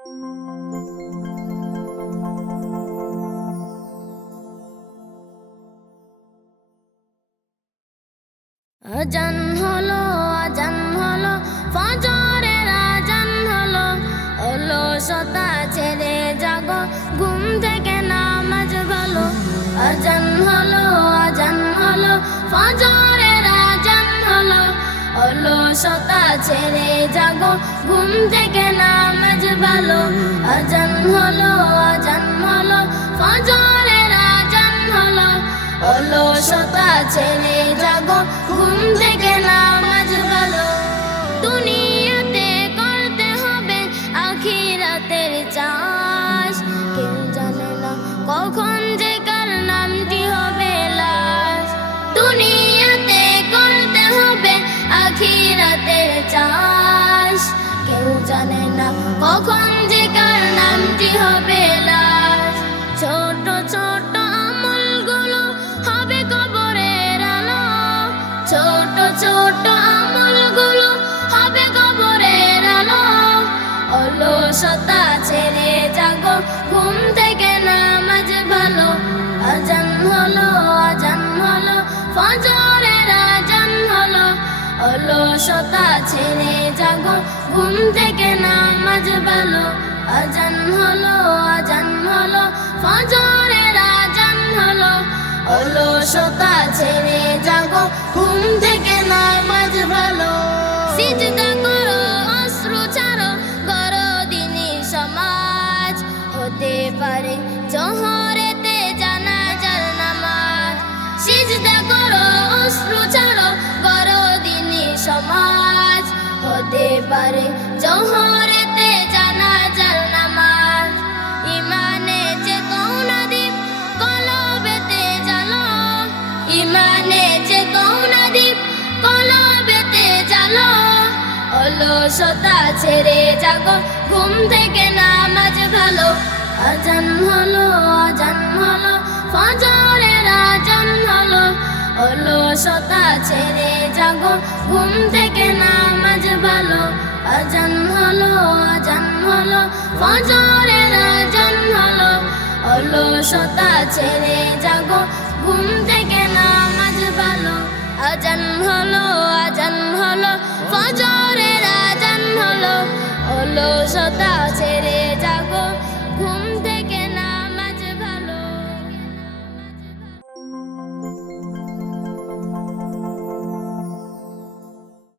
আজান হলো, আজান হলো, ফজরের আজান হলো, অলসতা ছেড়ে জাগো, ঘুম থেকে নামাজ ভালো। আজান হলো, আজান হলো, ফজরের আজান হলো, অলসতা ছেড়ে জাগো, ঘুম থেকে নামাজ ভালো। আজান হলো, আজান হলো, ফজরের আজান হলো, অলসতা ছেড়ে জাগো, ঘুম থেকে নামাজ ভালো। দুনিয়াতে করতে হবে আখিরাতের চাষ, কেউ জানে না কখন যে কার নামটি হবে লাশ। দুনিয়াতে করতে হবে আখিরাতের চাষ, কেউ জানে না কখন যে কার নামটি হবে লাশ। ছোট ছোট আমলগুলো হবে কবরের আলো, ছোট ছোট আমলগুলো হবে কবরের আলো, অলসতা ছেড়ে জাগো, ঘুম থেকে নামাজ ভালো। আজান হলো, আজান হলো, ফজরের আজান হলো, অলসতা ছেড়ে জাগো, ঘুম থেকে নামাজ ভালো। আজান হলো, আজান হলো, ফজরের আজান হলো, অলসতা ছেড়ে জাগো, ঘুম থেকে নামাজ ভালো। সিজদা করো, অশ্রু ছাড়ো, করো দিনী সমাজ, হতে পারে জোহরেতে জানাজার নামাজ। সিজদা করো, অশ্রু ছাড়ো, করো দিনী সমাজ, হতে পারে জোহরেতে জানাজার নামাজ। ইমানে চেতনা দ্বীপ কলবেতে জ্বালো, ইমানে চেতনা দ্বীপ কলবেতে জ্বালো, অলসতা ছেড়ে জাগো, ঘুম থেকে নামাজ ভালো। আজান হলো, আজান হলো, ফজরের আজান হলো, অলসতা ছেড়ে জাগো, ঘুম থেকে নামাজ ভালো। আজান হলো, আজান হলো, ফজরের আজান হলো, অলসতা ছেড়ে জাগো, ঘুম থেকে নামাজ ভালো। আজান হলো, আজান হলো,